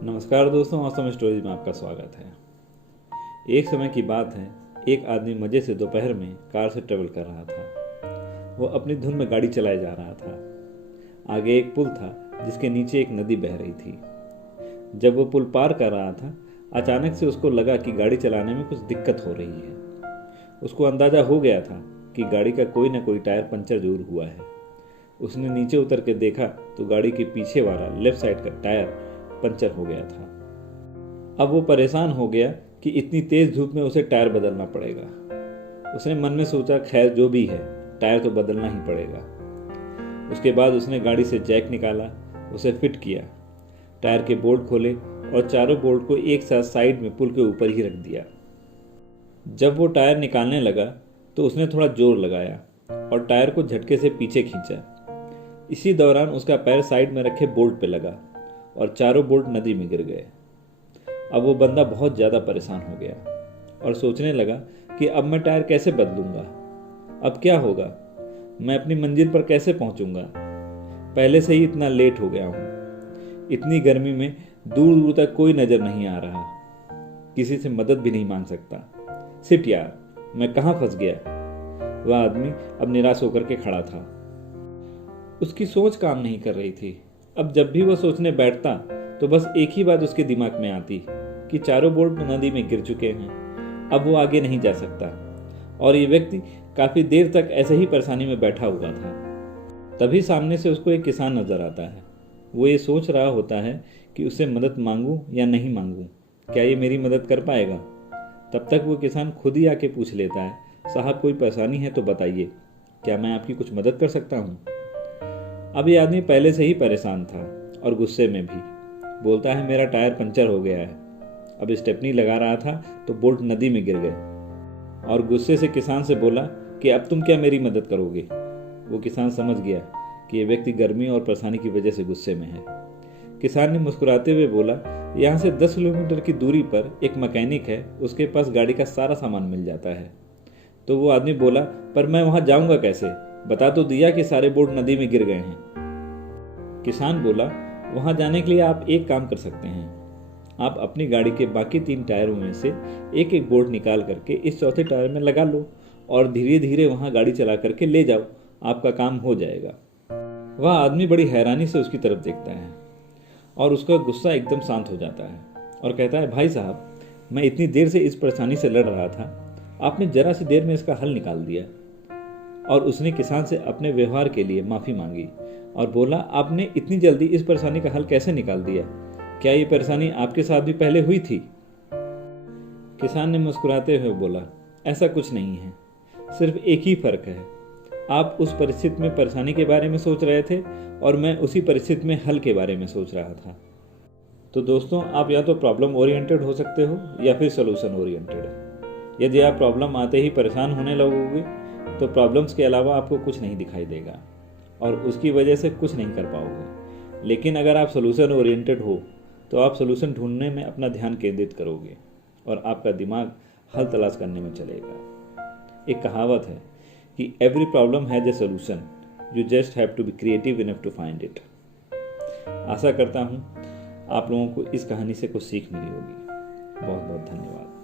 नमस्कार दोस्तों, awesome stories में आपका स्वागत है। एक समय की बात है, एक आदमी मज़े से दोपहर में कार से ट्रेवल कर रहा था। वो अपनी धुन में गाड़ी चलाए जा रहा था। आगे एक पुल था जिसके नीचे एक नदी बह रही थी। जब वो पुल पार कर रहा था, अचानक से उसको लगा कि गाड़ी चलाने में कुछ दिक्कत हो रही है। उसको अंदाज़ा हो गया था कि गाड़ी का कोई ना कोई टायर पंचर जरूर हुआ है। उसने नीचे उतर के देखा तो गाड़ी के पीछे वाला लेफ्ट साइड का टायर पंचर हो गया था। अब वो परेशान हो गया कि इतनी तेज धूप में उसे टायर बदलना पड़ेगा। उसने मन में सोचा, खैर जो भी है, टायर तो बदलना ही पड़ेगा। उसके बाद उसने गाड़ी से जैक निकाला, उसे फिट किया, टायर के बोल्ट खोले और चारों बोल्ट को एक साथ साइड में पुल के ऊपर ही रख दिया। जब वो टायर निकालने लगा तो उसने थोड़ा जोर लगाया और टायर को झटके से पीछे खींचा। इसी दौरान उसका पैर साइड में रखे बोल्ट पे लगा और चारों बोल्ट नदी में गिर गए। अब वो बंदा बहुत ज़्यादा परेशान हो गया और सोचने लगा कि अब मैं टायर कैसे बदलूंगा, अब क्या होगा, मैं अपनी मंजिल पर कैसे पहुंचूंगा। पहले से ही इतना लेट हो गया हूँ। इतनी गर्मी में दूर दूर तक कोई नज़र नहीं आ रहा, किसी से मदद भी नहीं मांग सकता। सिट यार, मैं कहाँ फंस गया। वह आदमी अब निराश होकर के खड़ा था। उसकी सोच काम नहीं कर रही थी। अब जब भी वह सोचने बैठता तो बस एक ही बात उसके दिमाग में आती कि चारों बोल्ट नदी में गिर चुके हैं, अब वो आगे नहीं जा सकता। और ये व्यक्ति काफ़ी देर तक ऐसे ही परेशानी में बैठा हुआ था। तभी सामने से उसको एक किसान नजर आता है। वो ये सोच रहा होता है कि उससे मदद मांगूं या नहीं मांगूं, क्या ये मेरी मदद कर पाएगा। तब तक वो किसान खुद ही आके पूछ लेता है, साहब कोई परेशानी है तो बताइए, क्या मैं आपकी कुछ मदद कर सकता हूँ। अब ये आदमी पहले से ही परेशान था और गुस्से में भी। बोलता है, मेरा टायर पंचर हो गया है। अब स्टेपनी लगा रहा था तो बोल्ट नदी में गिर गए। और गुस्से से किसान से बोला कि अब तुम क्या मेरी मदद करोगे। वो किसान समझ गया कि ये व्यक्ति गर्मी और परेशानी की वजह से गुस्से में है। किसान ने मुस्कुराते हुए बोला, यहाँ से 10 किलोमीटर की दूरी पर एक मैकेनिक है, उसके पास गाड़ी का सारा सामान मिल जाता है। तो वो आदमी बोला, पर मैं वहां जाऊंगा कैसे, बता तो दिया कि सारे बोल्ट नदी में गिर गए हैं। किसान बोला, वहां जाने के लिए आप एक काम कर सकते हैं। आप अपनी गाड़ी के बाकी 3 टायरों में से एक एक बोल्ट निकाल करके इस चौथे टायर में लगा लो और धीरे धीरे वहां गाड़ी चला करके ले जाओ, आपका काम हो जाएगा। वह आदमी बड़ी हैरानी से उसकी तरफ देखता है और उसका गुस्सा एकदम शांत हो जाता है और कहता है, भाई साहब, मैं इतनी देर से इस परेशानी से लड़ रहा था, आपने जरा सी देर में इसका हल निकाल दिया। और उसने किसान से अपने व्यवहार के लिए माफ़ी मांगी और बोला, आपने इतनी जल्दी इस परेशानी का हल कैसे निकाल दिया, क्या ये परेशानी आपके साथ भी पहले हुई थी। किसान ने मुस्कुराते हुए बोला, ऐसा कुछ नहीं है, सिर्फ एक ही फर्क है, आप उस परिस्थिति में परेशानी के बारे में सोच रहे थे और मैं उसी परिस्थिति में हल के बारे में सोच रहा था। तो दोस्तों, आप या तो प्रॉब्लम ओरिएंटेड हो सकते हो या फिर सोल्यूशन ओरिएंटेड। यदि आप प्रॉब्लम आते ही परेशान होने लगोगे तो प्रॉब्लम्स के अलावा आपको कुछ नहीं दिखाई देगा और उसकी वजह से कुछ नहीं कर पाओगे। लेकिन अगर आप सोल्यूशन ओरिएंटेड हो तो आप सोल्यूशन ढूंढने में अपना ध्यान केंद्रित करोगे और आपका दिमाग हल तलाश करने में चलेगा। एक कहावत है कि every problem has a solution, you just have to be creative enough to find it. आशा करता हूँ आप लोगों को इस कहानी से कुछ सीख मिली होगी। बहुत बहुत धन्यवाद।